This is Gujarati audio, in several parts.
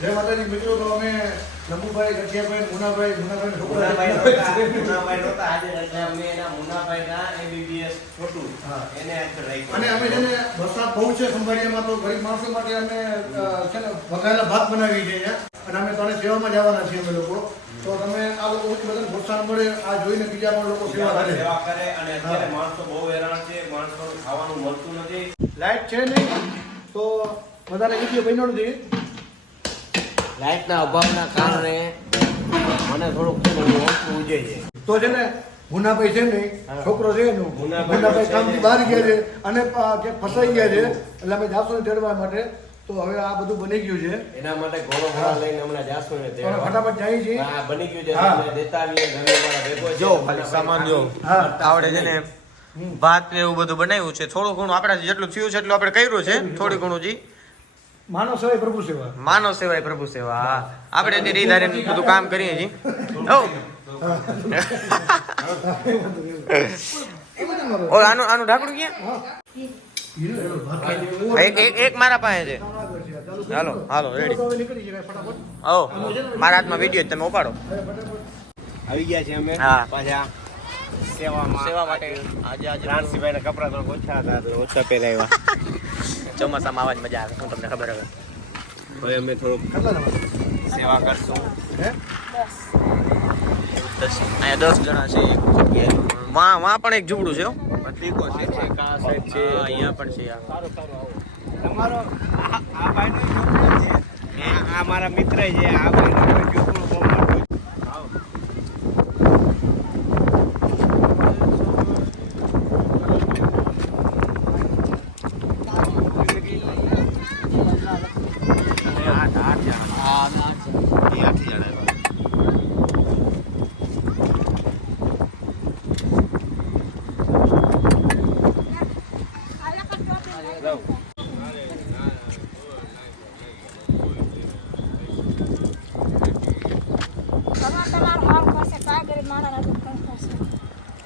જય માતાજી મિત્રો. તો અમે નમુભાઈ, ગઠિયાભાઈ, મુનાભાઈ નહોતા આજે એટલે અમે એના મુનાભાઈના MBBS ફોટો એને આજ રાખ્યો. અને અમે જેને વરસાદ બહુ છે ખંભાળિયામાં, તો ગરીબ માણસો માટે અમે છે ને વઘારેલા ભાત બનાવી છે અહીંયા, અને અમે તને સેવામાં જવાના છીએ અમે લોકો. તો તમે આ લોકો બધાને પ્રોત્સાહન મળે, આ જોઈને બીજા પણ લોકો સેવા કરે. અને અત્યારે માણસો બહુ હેરાન છે, માણસોને ખાવાનું મળતું નથી. લાઈટ છે નહીં તો વધારે વિડીયો બન્યો નથી. લાઇટના અભાવના કારણે મને થોડુંક ઓછું ઉજે છે. તો છે ને મુનાભાઈ છે ને છોકરો છે એનો, મુનાભાઈ કામથી બહાર ગયા છે અને ક્યાંક ફસાઈ ગયા છે, એટલે અમે જાસુ ચડવા માટે. તો હવે આ બધું બની ગયું છે, એના માટે ઘોડો લઈને હમણાં જાસુ ને ફટાફટ જાય છે. હા, બની ગયું છે. આપણે દેતા આવીએ ઘરે અમારા ભેગો છે. જો ખાલી સામાન જો આવડે છે ને, ભાત ને એવું બધું બનાવ્યું છે. થોડું ઘણું આપણા જેટલું થયું છે એટલું આપણે કર્યું છે. થોડું ઘણું જી માનવ સેવા પ્રભુ સેવા, માનવ સેવાય પ્રભુ સેવા. હા, આપણે તે રીધારે બધું કામ કરીએ છીએ. ઓ આનું ઢાંકણું ક્યાં? એક મારા પાસે છે. હાલો હાલો રેડી. ઓ મારા હાથમાં વિડીયો તમે ઉપાડો. આવી ગયા છે અમે હા. પાછા સેવા માટે. આજે રાણસીભાઈના કપડા થોડા ઓછા હતા તો ઓછા પહેરાવ્યા. ચોમાસામાં આવા જ મજા આવે. હું તમને ખબર હવે હવે અમે થોડુંક સેવા કરશું. અહીંયા 10 જણા છે એક જગ્યાએ. વાં પણ એક ઝૂંપડું છે. પત્રિકો છે, કા સાઈડ છે, અહીંયા પણ છે. તમારો આ ભાઈનો છોકરો છે, આ મારા મિત્ર છે. આ ભાઈનો છોકરો બહુ મોટો છે.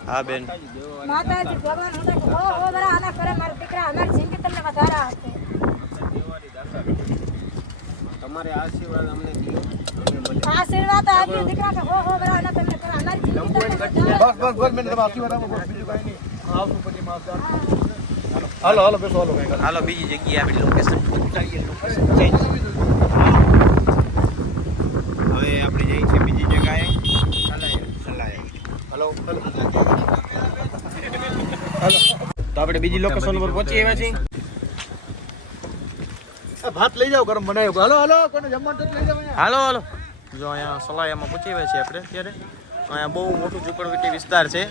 હા બેન, માતાજી ભગવાન હું તો હો બરા આના કરે મારા દીકરા અમારી જિંદગી તમને વધારે આપે. તમારે આશીર્વાદ અમને દિયો. આશીર્વાદ આપી દીકરા કે હો બરા આના તમને કરે અમારી જિંદગી તમને વધારે બસ બસ બસ મેં તમે આશીર્વાદ આપો, બસ બીજું કાંઈ નહીં. આવશું પછી માફ. હાલો હાલો બેસો, હાલો કઈ હાલો બીજી જગ્યાએ આપણી લોકેશન હવે આપણે જઈએ છીએ બીજી જગ્યાએ. હાલો હાલો. તો આપણે બીજી લોકેશન પર પહોંચી આવ્યા છીએ. ભાત લઈ જાઓ, ગરમ બનાવ્યો. હાલો હાલો, કોને જમવાનું તો લઈ જાઓ અહીંયા. હાલો હાલો. જો અહીંયા સલાયામાં પહોંચી આવ્યા છીએ આપણે અત્યારે. અહીંયા બહુ મોટું ઝુંપડપટ્ટી વિસ્તાર છે.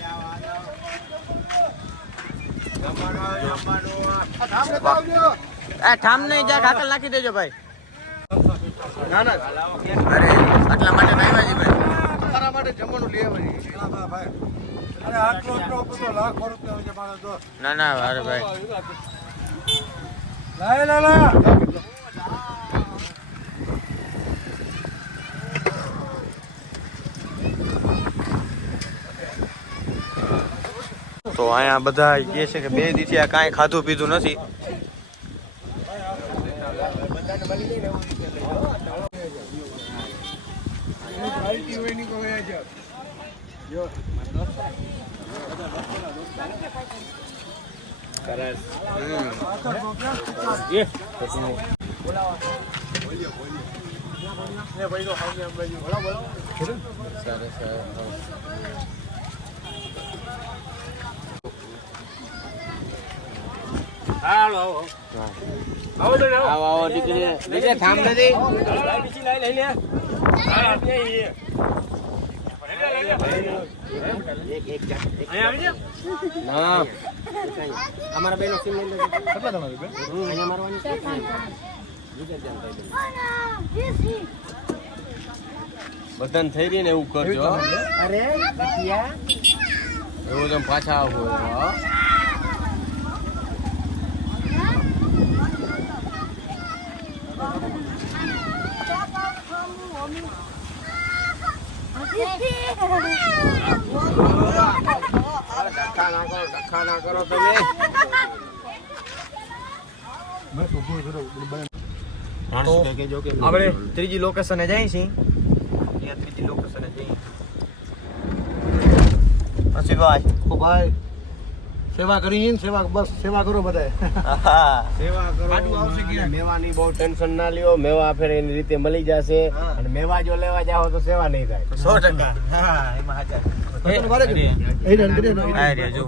આ ઠામ નહીં, જા કાકલ નાખી દેજો ભાઈ. ના ના, અરે આટલા માટે ના આવ્યા છે ભાઈ. તમારા માટે જમવાનું લઈ આવવાની. અરે આટલો બધો લાખો રૂપિયા હોય છે મારો દોસ્ત. ના ના અરે ભાઈ, લાય લાલા. તો અહીંયા બધા કહે છે કે 2 દિવસથી આ કાંઈ ખાધું પીધું નથી. આવો દીકરી થામ નથી. ના અમારા બેનો સિમ લઈ લેજો. કેટલા તમારી બેન? અહીંયા મારવાની છે. બધાને થઈ રહી ને એવું કરજો. અરે એવું તમે પાછા આવો. ખાના કરો તમે. તો આપણે ત્રીજી લોકેશને જઈએ છીએ. અહીંયા ત્રીજી લોકેશને જઈએ પછી ભાઈ ઓ ભાઈ સેવા કરી સેવા બસ સેવા કરો બધાય. સેવા કરો. ખાટું આવશે ક્યાં? મેવાની બહુ ટેન્શન ના લ્યો. મેવા ફેર એની રીતે મળી જશે. અને મેવા જો લેવા જાઓ તો સેવા નહીં થાય. 100%. હા એમાં હાચા. તને વારે કે? એ રન કરી દો. આ રે જો.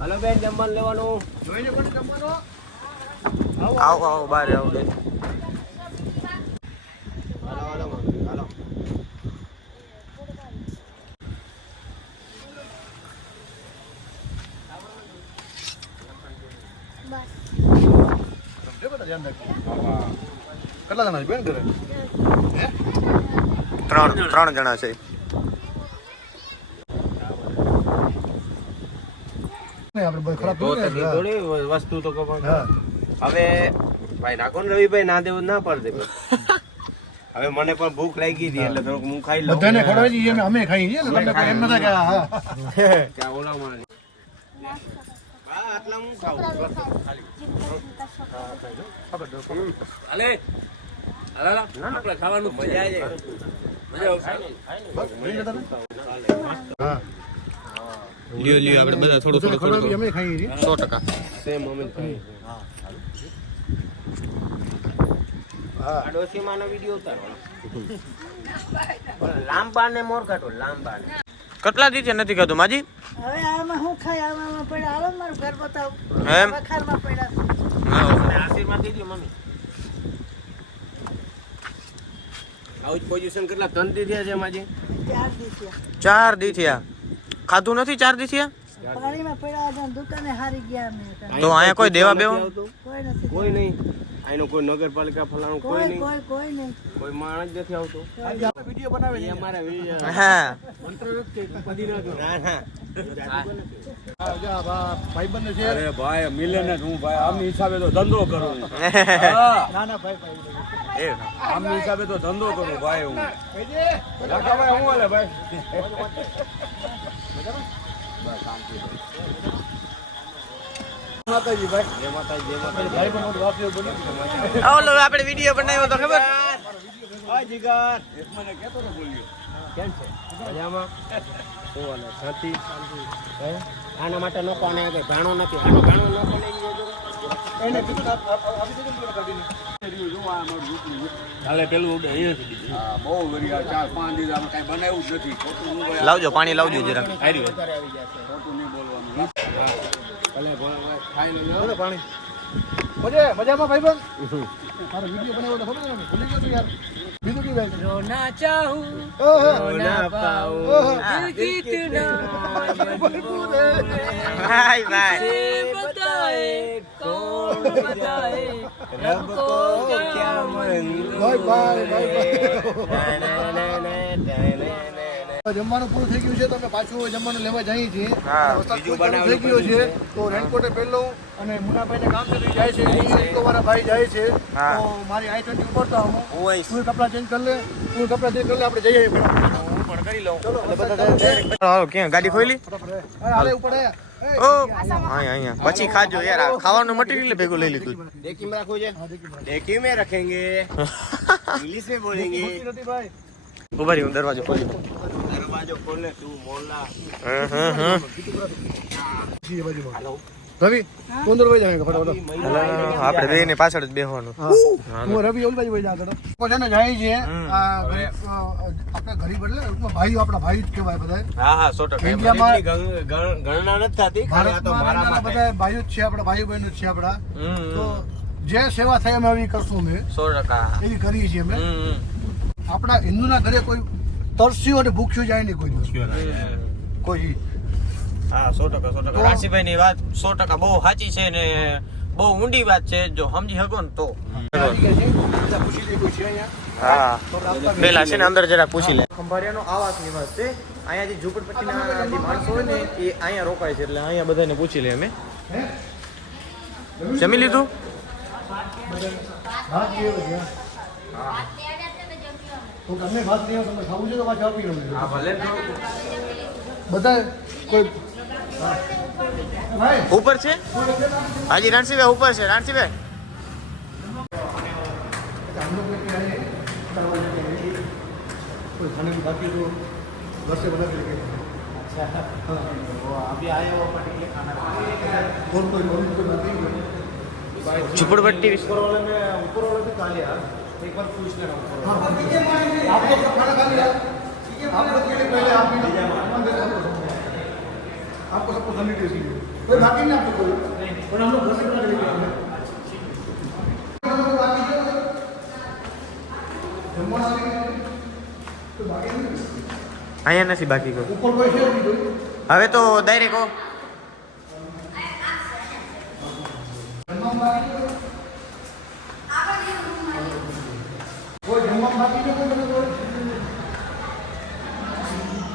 હલો બેન, જમવાનું લેવાનું. જોઈને કોણ જમવાનો? આવો આવો બહાર આવો બેન. હાલો. જો બધા ધ્યાન રાખજો. કેટલા જણા છે બેન ઘરે? ત્રણ જણા છે. નહીં આપણે બહુ ખરાબ તો થયું ને. થોડી વસ્તુ તો કમાડ. હા. હવે ભાઈ નાખો ને રવિભાઈ, ના દેવું ના પડે. હવે મને પણ ભૂખ લાગી હતી એટલે થોડુંક હું ખાઈ લઉં. બધાને ખવડાવી દઈએ અમે ખાઈ છીએ ને તમને કોઈ એમ નથી કે હા ક્યાં ઓલામાં નહીં. હા આટલા હું ખાઉં. હાલે આપણે ખાવાનું મજા આવી જાય. મજા આવશે. હા લ્યો આપણે બધા થોડું બધાને ખવડાવી અમે ખાઈ છીએ 100%. સેમ અમે ખાઈએ. હા આ ડોસીમાનો વિડિયો ઉતારવાનો. લાંબા ને મોર કાઢો, લાંબા ને. કેટલા દી નથી ખાધું માજી? હવે આમાં હું ખાઈ આમાં પડ્યા હાલો મારું ઘર બતાવ એમ? વખારમાં પડ્યા મને આશીર્વાદ દીધી મમ્મી. આવું જ પોઝિશન કેટલા 3 દી થયા છે માજી? 4 દિવસ 4 દી થયા. ખાધું નથી 4 દી થયા? પાણીમાં પડ્યા હતા દુકાને હારી ગયા અમે તો અહીંયા કોઈ દેવા બેવા? કોઈ નથી કોઈ નહીં. આઈનો કોઈ નગરપાલિકા ફલાણું કોઈ નહીં. કોઈ નહીં કોઈ માણસ જ નથી આવતો. આજે આપણે વિડીયો બનાવે છે અમારા વિડીયો. હા ના ના. ભાઈબંધ છે અરે ભાઈ મિલે ને હું ભાઈ આમ હિસાબે તો ધંધો કરું ના ના ભાઈ આમ હિસાબે તો ધંધો કરું ભાઈ હું રાખા ભાઈ હું હાલે ભાઈ માતાજી ભાઈ જય માતાજી, જય માતાજી. ભાઈ પણ મોટો વાપર્યો બની ઓલો આપણે વિડીયો બનાવ્યો તો ખબર? ઓય જીગર. મને કેતો તો બોલ્યો કેમ છે? મજામાં? શું હાલે? શાંતિ? હે? આના માટે લોકો આને કઈ ભાણો નથી. આનો ભાણો લોકો લઈ જજો. એને કીધું આપી દીધું ને કાઢીને કાલે પેલું અહીંયાથી દીધું હા બહુ વરિયા 4-5 દિવસ આમ કઈ બનાવ્યું જ નથી ખોટું હું બોલ્યા. લાવજો પાણી લાવજો જરા. હારી વધારે આવી જશે. ખોટું નહીં બોલવાનું ભલે ખાઈ લેજો. બોલો પાણી મજામાં ભાઈબંધ મારો વિડીયો બનાવ્યો તો ખબર ને ભૂલી ગયો તો યાર બીજું કી ભાઈ જો ના ચાહું ઓહો ના પાઉં. ઓહો દિલ કિतना હાય ભાઈ. बताए कौन बताए રબ કો ક્યા મંજૂર. ભાઈ ભાઈ ના. જમવાનું પૂરું થઈ ગયું છે તો અમે પાછું જમવાનું લેવા જઈએ છીએ હા, વરસાદ બીજું ચાલુ થઈ ગયો છે તો રેનકોટે પહેરલો અને મુનાભાઈને કામ છે તો ઈ જાય છે ઈકો વાળા ભાઈ જાય છે હા. તો મારી I-20 ઉપરતા હું હું આવીશ. તું કપડાં ચેન્જ કરી લે તું કપડાં ચેન્જ કરી લે આપણે જઈએ હું પણ કરી લઉં. ચલો બધા direct. હાલો ક્યાં ગાડી ખોલી? ફટાફટ હાલે ઉપર આયા ઓ અહીંયા પછી ખાજો યાર. આ ખાવાનું મટીરિયલ ભેગું લઈ લીધું. देखी में रखो जे देखी में रखेंगे इंग्लिश में बोलेंगे નથી ભાઈ ઉભા રહી, હું દરવાજો ખોલી દઉં. दरवाजो खोलने तू मोला જી બાજુમાં રવિ તું અંદર વહી જાય ફટાફટ આપણે બે ને પાછળ જ બેસવાનું. હું રવિ ઓલ બાજુ વહી જા આગળ તો છે ને જાય છે આ ગરીબ આપણે ગરીબ એટલે ટૂંકમાં ભાઈઓ આપણા ભાઈ જ કહેવાય બધા હા હા 100% ઇન્ડિયામાં ગણના નથી થતી ખાલી આ તો મારા ભારતમાં માટે બધા ભાઈઓ જ છે આપણા ભાઈ બહેનો જ છે આપણા તો જે સેવા થાય અમે આવી કરશું અમે 100%. એવી કરીએ છીએ અમે આપણા હિન્દુના ઘરે કોઈ તરસ્યું અને ભૂખ્યું જાય નહીં કોઈ દિવસ. કોઈ હા 100%. રાશિભાઈ ની વાત 100% બહુ સાચી છે ને બહુ ઊંડી વાત છે. જો સમજી શકો ને તો. પૂછી લે કોઈ છે અહીંયા હા તો આપતા પેલા છે ને અંદર જરા પૂછી લે. ખંભાળિયાનો આવાસ નિવાસ છે. અહીંયા જે ઝૂંપડપટ્ટીના જે માણસો હોય ને એ અહીંયા રોકાય છે એટલે અહીંયા બધાને પૂછી લે અમે. જમી લીધું? ભાત લેવો છે તો તમને ભાત લેવો તમે ખાવું છે તો પાછું આપી દઉં બધા કોઈ ભાઈ ઉપર છે હાજી રાણસીભાઈ ઉપર છે રાણસીભાઈ हम लोग लेके आए करवा लेके आए कोई खाने की बाकी तो घर से बना के लेके आए। अच्छा हाँ वो अभी आए वो पटेल खाना और कोई बात नहीं है। झुपड़पट्टी ऊपर वाले में ऊपर वाले से खा लिया एक बार पूछ लेना ऊपर हाँ आप लोग सब खाना खा लिया आप लोग के लिए पहले आप भी आपको सबको समझ लीजिए इसलिए कोई बाकी नहीं आपको कोई और हम लोग घर से बना के लेके आए हैं। जमवा से कोई बाकी नहीं અહીંયા નથી બાકી કોઈ ऊपर कोई है नहीं कोई હવે તો ડાયરેક્ટ कोई जमवा बाकी है कोई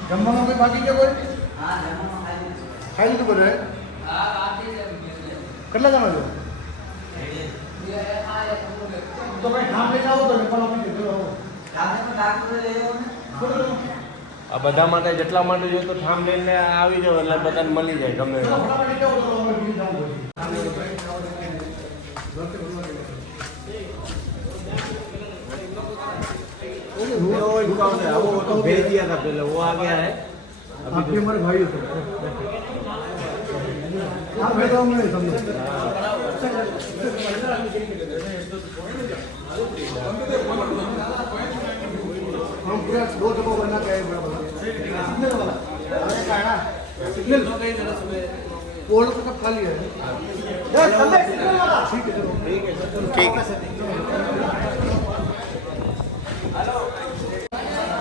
जमवा में कोई बाकी है कोई खाई तो बोल रहे कितना जाना जो तो भाई ठाम ले जाओ तो नेपाल में दे दो આ બધા માટે જેટલા માટે જોઈએ તો ઠામ લઈને આવી જાવ એટલે બધાને મળી જાય ગમે એવા. वो दुकान है वो तो भेज दिया था पहले वो आ गया है आपके हमारे भाई होते हाँ मैं तो नहीं समझ हम पूरा 2 डब्बा बना के आए कितने का वाला कितने वो लोग सब खा लिया है ठीक है चलो ઠીક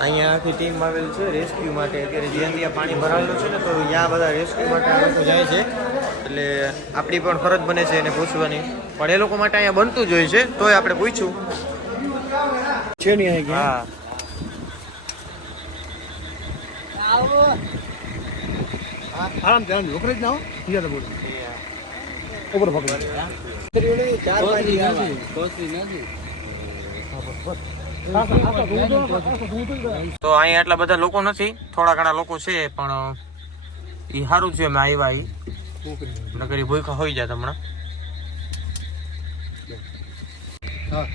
અહીંયા આખી ટીમ આવેલ છે રેસ્ક્યુ માટે અત્યારે જ્યાં ત્યાં પાણી ભરાયેલું છે ને તો ત્યાં બધા રેસ્ક્યુ માટે આ લોકો જાય છે એટલે આપણી પણ ફરજ બને છે એને પૂછવાની પણ એ લોકો માટે અહીંયા બનતું જ હોય છે તોય આપણે પૂછ્યું छह नहीं आएगी હા आराम ध्यान रोकरे ना हो ये तो बोल ऊपर पकड़ તો અહીંયા એટલા બધા લોકો નથી થોડા ઘણા લોકો છે પણ એ સારું છે અમે આવ્યા એ નકર ઈ ભૂખા હોઈ જાય હમણાં हाँ